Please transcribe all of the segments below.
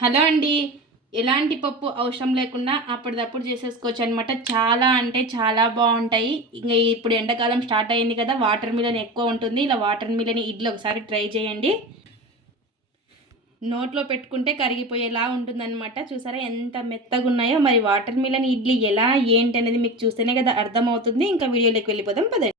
Hello అండి. ఎలాంటి పప్పు అవసరం లేకుండా అప్పటిదప్పుడు చేసేసుకోవచ్చు అనమాట చాలా అంటే చాలా బాగుంటాయి. ఇంకా ఇప్పుడు ఎండాకాలం స్టార్ట్ అయింది కదా వాటర్ మిలన్ ఎక్కువ ఉంటుంది. ఇలా వాటర్ మిలన్ ఇడ్లీ ఒకసారి ట్రై చేయండి. నోట్లో పెట్టుకుంటే కరిగిపోయేలా ఉంటుందన్నమాట. చూసారా ఎంత మెత్తగా ఉన్నాయో మరి వాటర్ మిలన్ ఇడ్లీ ఎలా ఏంటి అనేది మీకు చూస్తేనే కదా అర్థమవుతుంది. ఇంకా వీడియోలోకి వెళ్ళిపోదాం పదండి.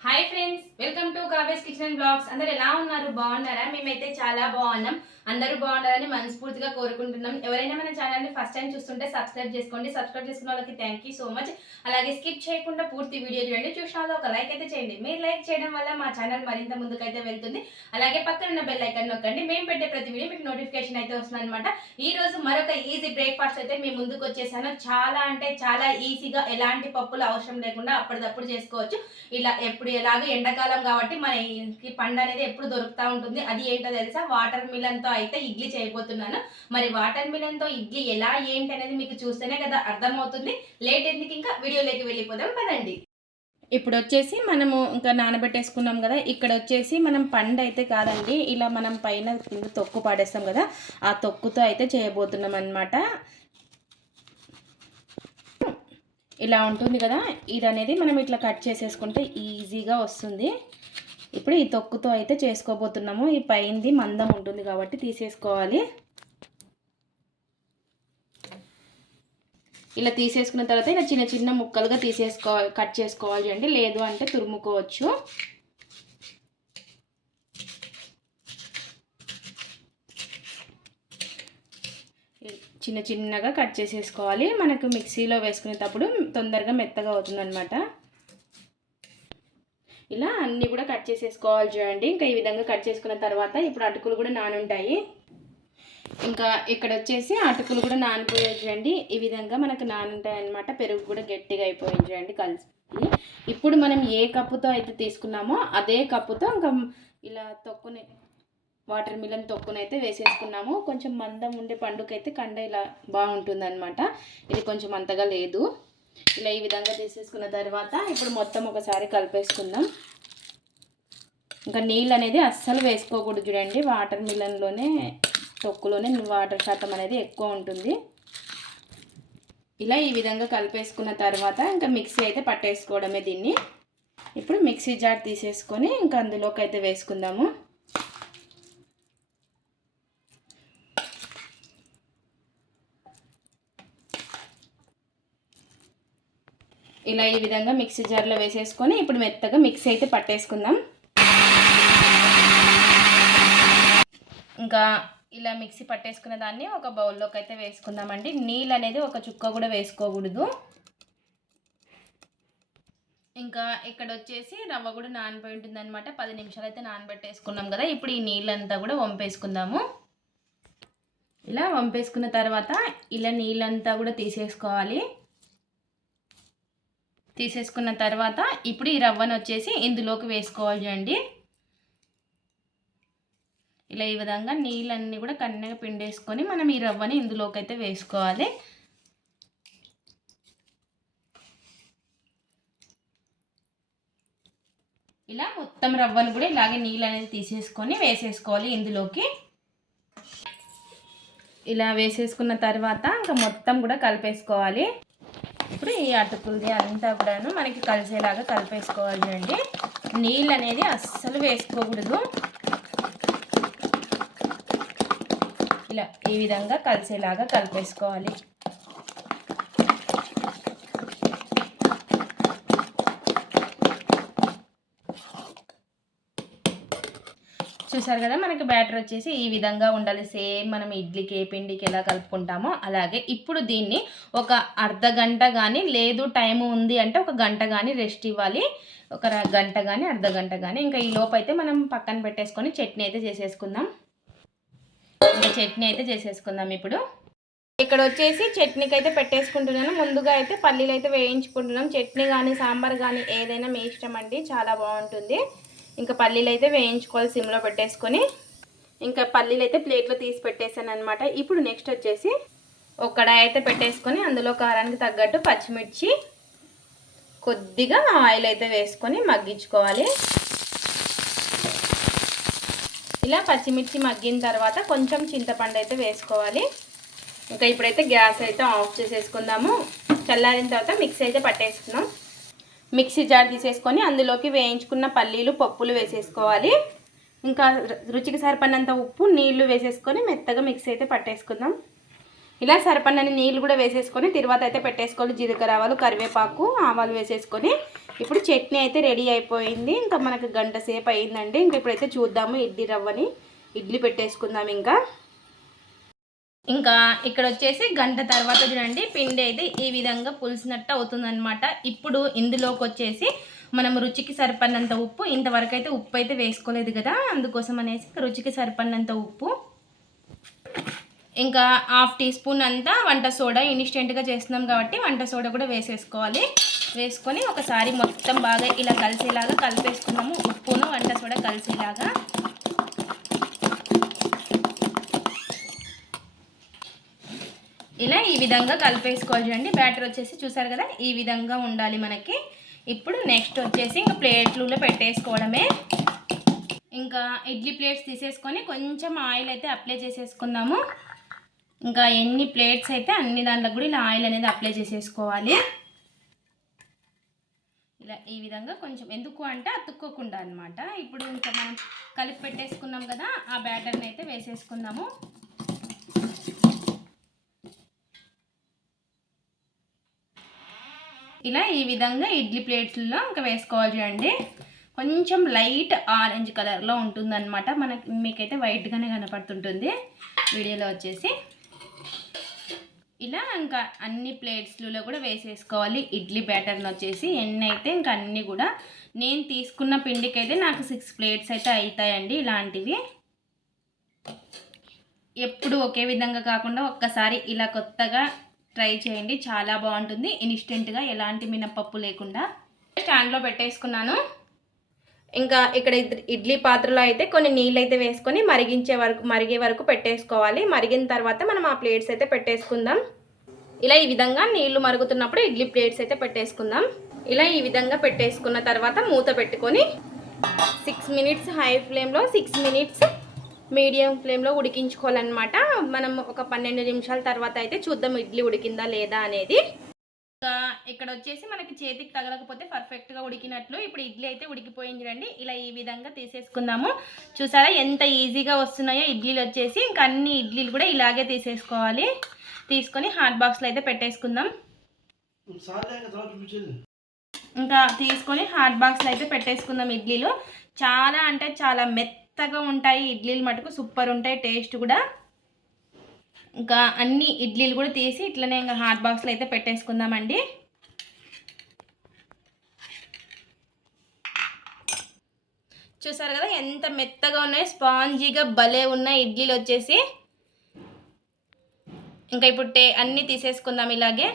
Hi friends welcome to Kavya's kitchen and blogs అందరు ఎలా ఉన్నారు? బాగున్నారా? మేమైతే చాలా బాగున్నాం. అందరూ బాగుండాలని మనస్ఫూర్తిగా కోరుకుంటున్నాం. ఎవరైనా మన ఛానల్ని ఫస్ట్ టైం చూస్తుంటే సబ్స్క్రైబ్ చేసుకోండి. సబ్స్క్రైబ్ చేసుకున్న వాళ్ళకి థ్యాంక్ యూ సో మచ్ అలాగే స్కిప్ చేయకుండా పూర్తి వీడియో చూడండి. చూసిన వాళ్ళు ఒక లైక్ అయితే చేయండి. మీరు లైక్ చేయడం వల్ల మా ఛానల్ మరింత ముందుకైతే వెళ్తుంది. అలాగే పక్కన ఉన్న బెల్ ఐకన్ నొక్కండి. మేము పెట్టే ప్రతి వీడియో మీకు నోటిఫికేషన్ అయితే వస్తుంది అనమాట ఈ రోజు మరొక ఈజీ బ్రేక్ఫాస్ట్ అయితే మీ ముందుకు వచ్చేసాను. చాలా అంటే చాలా ఈజీగా ఎలాంటి పప్పులు అవసరం లేకుండా అప్పటిదప్పుడు చేసుకోవచ్చు. ఇలా ఎప్పుడు ఎలాగో ఎండాకాలం కాబట్టి మనకి పండు అనేది ఎప్పుడు దొరుకుతూ ఉంటుంది. అది ఏంటో తెలుసా? వాటర్ మిలన్తో అయితే ఇడ్లీ చేయబోతున్నాను. మరి వాటర్ మిలన్తో ఇడ్లీ ఎలా ఏంటి అనేది మీకు చూస్తేనే కదా అర్థమవుతుంది. లేట్ ఎందుకు ఇంకా? వీడియోలోకి వెళ్ళిపోదాం పదండి. ఇప్పుడు వచ్చేసి మనము ఇంకా నానబెట్టేసుకున్నాం కదా. ఇక్కడ వచ్చేసి మనం పండు అయితే కాదండి ఇలా మనం పైన కింద తొక్కు పాడేస్తాం కదా. ఆ తొక్కుతో అయితే చేయబోతున్నాం అనమాట ఇలా ఉంటుంది కదా ఇది అనేది మనం ఇట్లా కట్ చేసేసుకుంటే ఈజీగా వస్తుంది. ఇప్పుడు ఈ తొక్కుతో అయితే చేసుకోబోతున్నాము. ఈ పైంది మందం ఉంటుంది కాబట్టి తీసేసుకోవాలి. ఇలా తీసేసుకున్న తర్వాత ఇలా చిన్న చిన్న ముక్కలుగా తీసేసుకోవాలి కట్ చేసుకోవాలి అండి. లేదు అంటే తురుముకోవచ్చు. చిన్న చిన్నగా కట్ చేసేసుకోవాలి. మనకు మిక్సీలో వేసుకునేటప్పుడు తొందరగా మెత్తగా అవుతుందన్నమాట. ఇలా అన్నీ కూడా కట్ చేసేసుకోవాలి చూడండి. ఇంకా ఈ విధంగా కట్ చేసుకున్న తర్వాత ఇప్పుడు అటుకులు కూడా నానుంటాయి. ఇంకా ఇక్కడ వచ్చేసి అటుకులు కూడా నానిపోయాయి చూడండి. ఈ విధంగా మనకు నానుంటాయి అనమాట పెరుగు కూడా గట్టిగా అయిపోయింది చూడండి కలిసి. ఇప్పుడు మనం ఏ కప్పుతో అయితే తీసుకున్నామో అదే కప్పుతో ఇంకా ఇలా తొక్కుని వాటర్ మిలన్ తొక్కునైతే వేసేసుకున్నాము. కొంచెం మందం ఉండే పండుకైతే కండ ఇలా బాగుంటుందన్నమాట. ఇది కొంచెం అంతగా లేదు. ఇలా ఈ విధంగా తీసేసుకున్న తర్వాత ఇప్పుడు మొత్తం ఒకసారి కలిపేసుకుందాం. ఇంకా నీళ్ళు అనేది అస్సలు వేసుకోకూడదు చూడండి. వాటర్ మిలన్లోనే తొక్కులోనే వాటర్ శాతం అనేది ఎక్కువ ఉంటుంది. ఇలా ఈ విధంగా కలిపేసుకున్న తర్వాత ఇంకా మిక్సీ అయితే పట్టేసుకోవడమే దీన్ని. ఇప్పుడు మిక్సీ జార్ తీసేసుకొని ఇంకా అందులోకి అయితే వేసుకుందాము. ఇలా ఈ విధంగా మిక్సీ జార్లో వేసేసుకొని ఇప్పుడు మెత్తగా మిక్సీ అయితే పట్టేసుకుందాం. ఇంకా ఇలా మిక్సీ పట్టేసుకున్న దాన్ని ఒక బౌల్లోకి అయితే వేసుకుందామండి. నీళ్ళు అనేది ఒక చుక్క కూడా వేసుకోకూడదు. ఇంకా ఇక్కడ వచ్చేసి రవ్వ కూడా నానబోయి ఉంటుంది అనమాట పది నిమిషాలు అయితే నానబెట్టేసుకున్నాం కదా. ఇప్పుడు ఈ నీళ్ళంతా కూడా వంపేసుకుందాము. ఇలా వంపేసుకున్న తర్వాత ఇలా నీళ్ళంతా కూడా తీసేసుకోవాలి. తీసేసుకున్న తర్వాత ఇప్పుడు ఈ రవ్వను వచ్చేసి ఇందులోకి వేసుకోవాలి చూడండి ఇలా ఈ విధంగా నీళ్ళన్నీ కూడా కన్నగా పిండేసుకొని మనం ఈ రవ్వని ఇందులోకి అయితే వేసుకోవాలి. ఇలా మొత్తం రవ్వను కూడా ఇలాగే నీళ్ళు అనేది తీసేసుకొని వేసేసుకోవాలి ఇందులోకి. ఇలా వేసేసుకున్న తర్వాత ఇంకా మొత్తం కూడా కలిపేసుకోవాలి. ఇప్పుడు ఈ అటుకులది అంతా కూడాను మనకి కలిసేలాగా కలిపేసుకోవాలి చూడండి నీళ్ళు అనేది అస్సలు వేసుకోకూడదు. ఇలా ఈ విధంగా కలిసేలాగా కలిపేసుకోవాలి. చూసారు కదా మనకి బ్యాటర్ వచ్చేసి ఈ విధంగా ఉండాలి. సేమ్ మనం ఇడ్లీకి పిండికి ఎలా కలుపుకుంటామో అలాగే ఇప్పుడు దీన్ని ఒక అర్ధ గంట కానీ లేదు టైం ఉంది అంటే ఒక గంట కానీ రెస్ట్ ఇవ్వాలి. ఒక గంట కానీ అర్ధ గంట కానీ ఇంకా ఈ లోపు అయితే మనం పక్కన పెట్టేసుకొని చట్నీ అయితే చేసేసుకుందాం. ఇంకా చట్నీ అయితే చేసేసుకుందాం ఇప్పుడు. ఇక్కడ వచ్చేసి చట్నీకి అయితే పెట్టేసుకుంటున్నాను. ముందుగా అయితే పల్లీలు అయితే వేయించుకుంటున్నాం. చట్నీ కానీ సాంబార్ కానీ ఏదైనా మీ ఇష్టం అండి చాలా బాగుంటుంది. ఇంకా పల్లీలు అయితే వేయించుకోవాలి సిమ్లో పెట్టేసుకొని. ఇంకా పల్లీలు అయితే ప్లేట్లో తీసి పెట్టేశాను అనమాట ఇప్పుడు నెక్స్ట్ వచ్చేసి ఒక కడాయి అయితే పెట్టేసుకొని అందులో కారానికి తగ్గట్టు పచ్చిమిర్చి కొద్దిగా ఆయిల్ అయితే వేసుకొని మగ్గించుకోవాలి. ఇలా పచ్చిమిర్చి మగ్గిన తర్వాత కొంచెం చింతపండు అయితే వేసుకోవాలి. ఇంకా ఇప్పుడైతే గ్యాస్ అయితే ఆఫ్ చేసేసుకుందాము. చల్లారిన తర్వాత మిక్సీ అయితే పట్టేసుకుందాం. మిక్సీ జార్ తీసేసుకొని అందులోకి వేయించుకున్న పల్లీలు పప్పులు వేసేసుకోవాలి. ఇంకా రు- రుచికి సరిపడినంత ఉప్పు నీళ్ళు వేసేసుకొని మెత్తగా మిక్సీ అయితే పట్టేసుకుందాం. ఇలా సరిపడినన్ని నీళ్ళు కూడా వేసేసుకొని తర్వాత అయితే పెట్టేసుకోవాలి. జీలకర్ర ఆవాలు కరివేపాకు ఆవాలు వేసేసుకొని. ఇప్పుడు చట్నీ అయితే రెడీ అయిపోయింది. ఇంకా మనకు గంట సేపు అయిందండి. ఇంకా ఇప్పుడైతే చూద్దాము ఇడ్లీ రవ్వని. ఇడ్లీ పెట్టేసుకుందాం ఇంకా. ఇంకా ఇక్కడ వచ్చేసి గంట తర్వాత చూడండి పిండి అయితే ఈ విధంగా పులిసినట్టు అవుతుందన్నమాట. ఇప్పుడు ఇందులోకి వచ్చేసి మనం రుచికి సరిపడినంత ఉప్పు ఇంతవరకు అయితే ఉప్పు అయితే వేసుకోలేదు కదా అందుకోసం అనేసి రుచికి సరిపడినంత ఉప్పు. ఇంకా హాఫ్ టీ స్పూన్ అంతా వంట సోడా ఇన్స్టెంట్గా చేస్తున్నాం కాబట్టి వంట సోడా కూడా వేసేసుకోవాలి. వేసుకొని ఒకసారి మొత్తం బాగా ఇలా కలిసేలాగా కలిపేసుకున్నాము ఉప్పును వంట సోడా కలిసేలాగా. ఇలా ఈ విధంగా కలిపేసుకోవాలి చూడండి. బ్యాటర్ వచ్చేసి చూసారు కదా ఈ విధంగా ఉండాలి మనకి. ఇప్పుడు నెక్స్ట్ వచ్చేసి ఇంకా ప్లేట్లలో పెట్టేసుకోవడమే. ఇంకా ఇడ్లీ ప్లేట్స్ తీసేసుకొని కొంచెం ఆయిల్ అయితే అప్లై చేసేసుకుందాము. ఇంకా ఎన్ని ప్లేట్స్ అయితే అన్ని దాంట్లో కూడా ఇలా ఆయిల్ అనేది అప్లై చేసేసుకోవాలి. ఇలా ఈ విధంగా కొంచెం ఎందుకు అంటే అతుక్కోకుండా అనమాట ఇప్పుడు ఇంకా మనం కలిపి పెట్టేసుకున్నాం కదా ఆ బ్యాటర్ని అయితే వేసేసుకుందాము. ఇలా ఈ విధంగా ఇడ్లీ ప్లేట్స్లో ఇంకా వేసుకోవాలి చూడండి. కొంచెం లైట్ ఆరెంజ్ కలర్లో ఉంటుందన్నమాట. మనకి మీకైతే వైట్గానే కనపడుతుంటుంది. వీడియోలో వచ్చేసి. ఇలా ఇంకా అన్ని ప్లేట్స్లలో కూడా వేసేసుకోవాలి. ఇడ్లీ బ్యాటర్ని వచ్చేసి. ఎన్ని అయితే ఇంకా అన్నీ కూడా. నేను తీసుకున్న పిండికి అయితే నాకు సిక్స్ ప్లేట్స్ అయితే అవుతాయండి ఇలాంటివి. ఎప్పుడు ఒకే విధంగా కాకుండా ఒక్కసారి ఇలా కొత్తగా ట్రై చేయండి చాలా బాగుంటుంది. ఇన్స్టెంట్గా ఎలాంటి మినపప్పు లేకుండా. స్టాండ్లో పెట్టేసుకున్నాను. ఇంకా ఇక్కడ ఇడ్లీ పాత్రలో అయితే కొన్ని నీళ్ళు అయితే వేసుకొని మరిగించే వరకు మరిగే వరకు పెట్టేసుకోవాలి. మరిగిన తర్వాత మనం ఆ ప్లేట్స్ అయితే పెట్టేసుకుందాం. ఇలా ఈ విధంగా నీళ్ళు మరుగుతున్నప్పుడు ఇడ్లీ ప్లేట్స్ అయితే పెట్టేసుకుందాం. ఇలా ఈ విధంగా పెట్టేసుకున్న తర్వాత మూత పెట్టుకొని సిక్స్ మినిట్స్ హై ఫ్లేమ్లో సిక్స్ మినిట్స్ మీడియం ఫ్లేమ్లో ఉడికించుకోవాలన్నమాట. మనం ఒక పన్నెండు నిమిషాల తర్వాత అయితే చూద్దాం ఇడ్లీ ఉడికిందా లేదా అనేది. ఇంకా ఇక్కడ వచ్చేసి మనకి చేతికి తగలకపోతే పర్ఫెక్ట్గా ఉడికినట్లు ఇప్పుడు ఇడ్లీ అయితే ఉడికిపోయింది రండి. ఇలా ఈ విధంగా తీసేసుకుందాము. చూసారా ఎంత ఈజీగా వస్తున్నాయో ఇడ్లీలు వచ్చేసి. ఇంకా అన్ని ఇడ్లీలు కూడా ఇలాగే తీసేసుకోవాలి. తీసుకొని హాట్ బాక్స్లో అయితే పెట్టేసుకుందాం. ఇంకా తీసుకొని హాట్ బాక్స్లో అయితే పెట్టేసుకుందాం ఇడ్లీలు. చాలా అంటే చాలా మెత్త మెత్తగా ఉంటాయి ఇడ్లీలు మటుకు సూపర్ ఉంటాయి టేస్ట్ కూడా. ఇంకా అన్ని ఇడ్లీలు కూడా తీసి ఇట్లనే ఇంకా హాట్ బాక్స్లో అయితే పెట్టేసుకుందామండి. చూసారు కదా ఎంత మెత్తగా ఉన్నాయి స్పాంజీగా భలే ఉన్నాయి ఇడ్లీలు వచ్చేసి. ఇంకా ఇప్పుడు టే అన్నీ తీసేసుకుందాం ఇలాగే.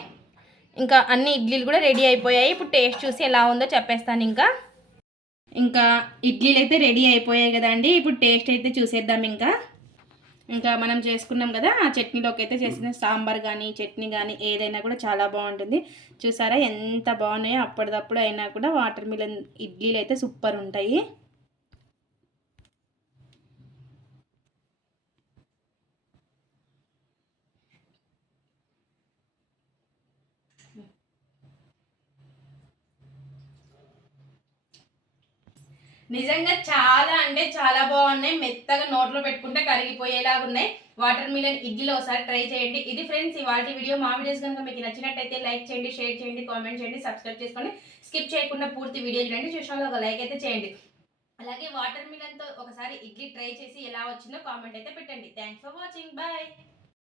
ఇంకా అన్ని ఇడ్లీలు కూడా రెడీ అయిపోయాయి. ఇప్పుడు టేస్ట్ చూసి ఎలా ఉందో చెప్పేస్తాను ఇంకా. ఇంకా ఇడ్లీలు అయితే రెడీ అయిపోయాయి కదండి. ఇప్పుడు టేస్ట్ అయితే చూసేద్దాం ఇంకా. ఇంకా మనం చేసుకున్నాం కదా ఆ చట్నీలోకి అయితే చేసిన సాంబార్ కానీ చట్నీ కానీ ఏదైనా కూడా చాలా బాగుంటుంది. చూసారా ఎంత బాగున్నాయో అప్పటిదప్పుడు అయినా కూడా వాటర్ మిలన్ ఇడ్లీలు అయితే సూపర్ ఉంటాయి. నిజంగా చాలా అంటే చాలా బాగున్నాయి. మెత్తగా నోట్లో పెట్టుకుంటే కరిగిపోయేలాగా ఉన్నాయి. వాటర్ మిలన్ ఇడ్లీలో ఒకసారి ట్రై చేయండి. ఇది ఫ్రెండ్స్ ఇవాళ వీడియో మా వీడియోస్ కనుక మీకు నచ్చినట్టయితే లైక్ చేయండి షేర్ చేయండి కామెంట్ చేయండి సబ్స్క్రైబ్ చేసుకోండి. స్కిప్ చేయకుండా పూర్తి వీడియో చూడండి చూసిన ఒక లైక్ అయితే చేయండి. అలాగే వాటర్ మిలన్తో ఒకసారి ఇడ్లీ ట్రై చేసి ఎలా వచ్చిందో కామెంట్ అయితే పెట్టండి. Thanks for watching bye